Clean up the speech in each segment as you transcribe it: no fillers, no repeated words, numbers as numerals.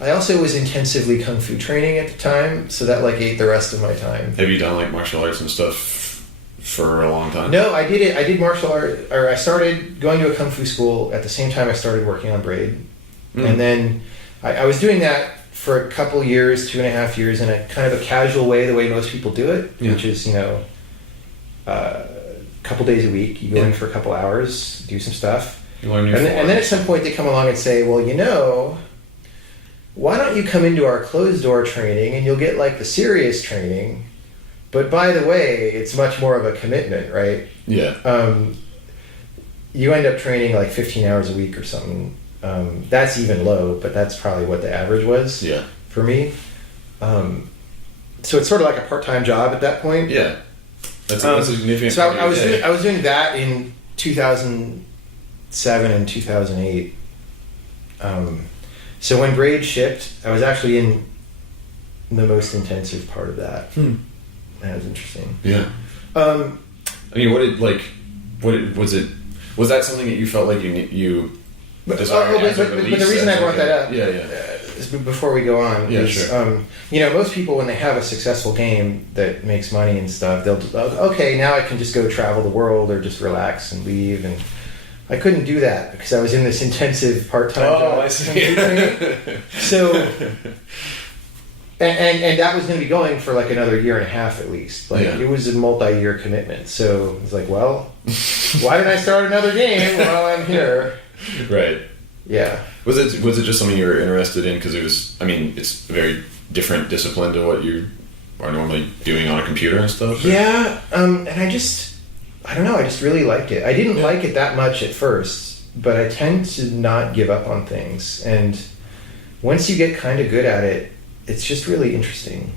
I also was intensively kung fu training at the time, so that like ate the rest of my time. Have you done like martial arts and stuff for a long time? No, I did it. I did martial art, or I started going to a kung fu school at the same time I started working on braid, and then I was doing that for a couple years, 2.5 years, in a kind of a casual way, the way most people do it, which is a couple days a week. You go in for a couple hours, do some stuff, You learn your and then at some point they come along and say, well, why don't you come into our closed door training and you'll get like the serious training, but by the way, it's much more of a commitment, right? Yeah. You end up training like 15 hours a week or something. That's even low, but that's probably what the average was for me. So it's sort of like a part-time job at that point. Yeah. That's a significant. So I was doing that in 2007 and 2008. So when Braid shipped, I was actually in the most intensive part of that. That was interesting. Yeah. I mean, was that something that you felt like you desired as a release? But the reason I brought that up, is before we go on, is sure. Most people, when they have a successful game that makes money and stuff, they'll okay, now I can just go travel the world or just relax and leave. And I couldn't do that because I was in this intensive part-time job. I see. So, and that was going to be going for like another 1.5 years at least. Like it was a multi-year commitment. So it's like, well, why didn't I start another game while I'm here? Right. Yeah. Was it just something you were interested in because it's a very different discipline to what you are normally doing on a computer and stuff? Or? Yeah. And I don't know, I just really liked it. I didn't like it that much at first, but I tend to not give up on things. And once you get kind of good at it, it's just really interesting.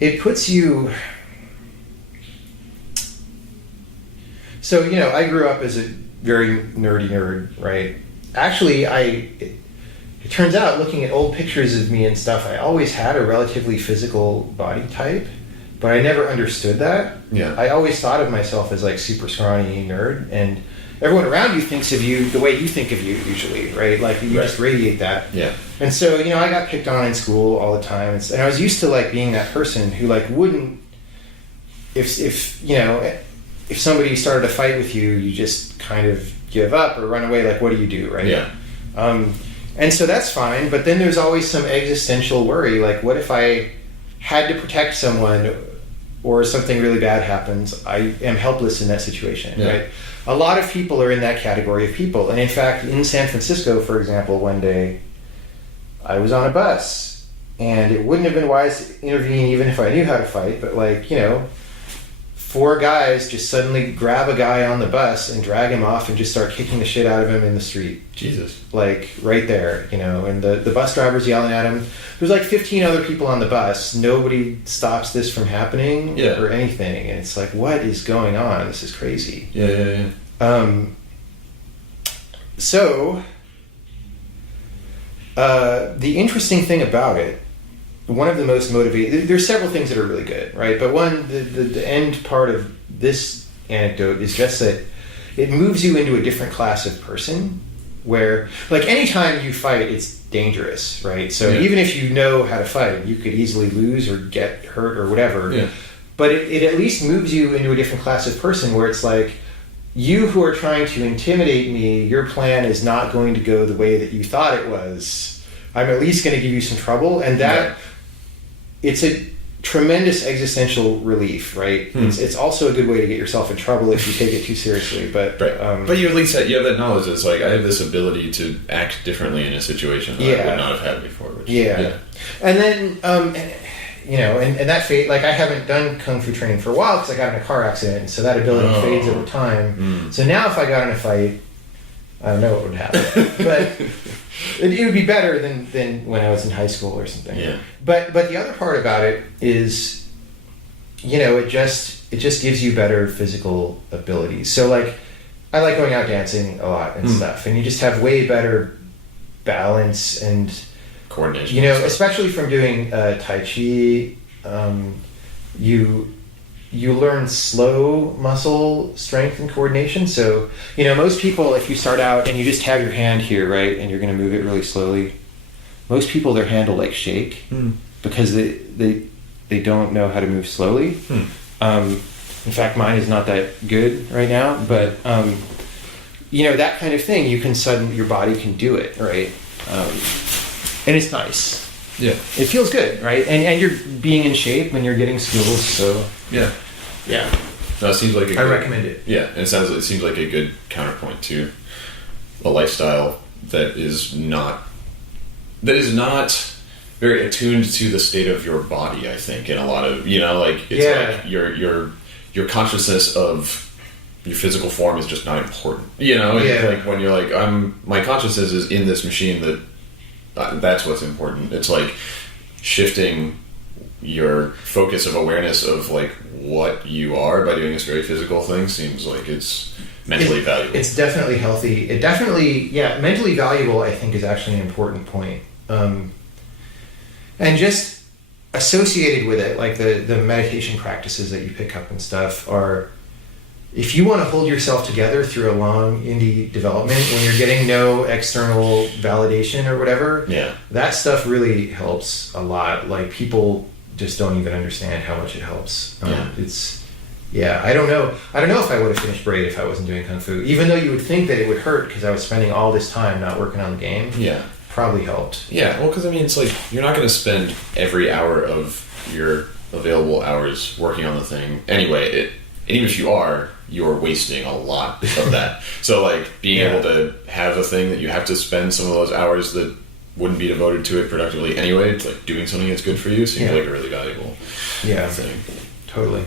It puts you... So, I grew up as a very nerdy nerd, right? Actually, it turns out, looking at old pictures of me and stuff, I always had a relatively physical body type, but I never understood that. Yeah. I always thought of myself as like super scrawny nerd, and everyone around you thinks of you the way you think of you usually, right? Like you just radiate that. Yeah. And so, I got picked on in school all the time, and I was used to like being that person who like wouldn't, if somebody started a fight with you, you just kind of give up or run away. Like, what do you do, right? Yeah. And so that's fine, but then there's always some existential worry. Like, what if I had to protect someone or something really bad happens? I am helpless in that situation, right? A lot of people are in that category of people. And in fact, in San Francisco, for example, one day, I was on a bus, and it wouldn't have been wise to intervene even if I knew how to fight, but 4 guys just suddenly grab a guy on the bus and drag him off and just start kicking the shit out of him in the street. Jesus. Like, right there, and the bus driver's yelling at him. There's like 15 other people on the bus. Nobody stops this from happening or anything. And it's like, what is going on? This is crazy. Yeah. So, the interesting thing about it, one of the most motivating... There's several things that are really good, right? But one, the end part of this anecdote is just that it moves you into a different class of person where, like, anytime you fight, it's dangerous, right? So even if you know how to fight, you could easily lose or get hurt or whatever. Yeah. But it at least moves you into a different class of person where it's like, you who are trying to intimidate me, your plan is not going to go the way that you thought it was. I'm at least going to give you some trouble. And that... It's a tremendous existential relief, right? It's also a good way to get yourself in trouble if you take it too seriously. But but you at least you have that knowledge. It's like I have this ability to act differently in a situation that I would not have had before. And then and that fade. Like I haven't done kung fu training for a while because I got in a car accident, and so that ability fades over time. So now if I got in a fight, I don't know what would happen, but it would be better than when I was in high school or something. Yeah. But the other part about it is, it just gives you better physical abilities. So like, I like going out dancing a lot and stuff, and you just have way better balance and coordination. Especially from doing Tai Chi, you learn slow muscle strength and coordination. So, most people, if you start out and you just have your hand here, right, and you're going to move it really slowly, most people, their hand will like shake because they don't know how to move slowly. In fact, mine is not that good right now, but that kind of thing, you can your body can do it, right? And it's nice. Yeah. It feels good, right? And you're being in shape and you're getting skills, so Yeah. yeah. No, it seems like I recommend it. Yeah, and it seems like a good counterpoint to a lifestyle that is not very attuned to the state of your body. I think in a lot of it's like your consciousness of your physical form is just not important. Like when you're like my consciousness is in this machine that's what's important. It's like shifting your focus of awareness of like what you are by doing this very physical thing seems like it's mentally valuable. It's definitely healthy. It definitely, mentally valuable, I think, is actually an important point. And just associated with it, like the meditation practices that you pick up and stuff are, if you want to hold yourself together through a long indie development when you're getting no external validation or whatever, that stuff really helps a lot. Like people just don't even understand how much it helps. I don't know if I would have finished Braid if I wasn't doing Kung Fu, even though you would think that it would hurt because I was spending all this time not working on the game. Probably helped. Well, because it's like you're not going to spend every hour of your available hours working on the thing anyway. Even if you are, you're wasting a lot of that. So like being able to have a thing that you have to spend some of those hours that wouldn't be devoted to it productively anyway, it's like doing something that's good for you seems like a really valuable thing. Totally.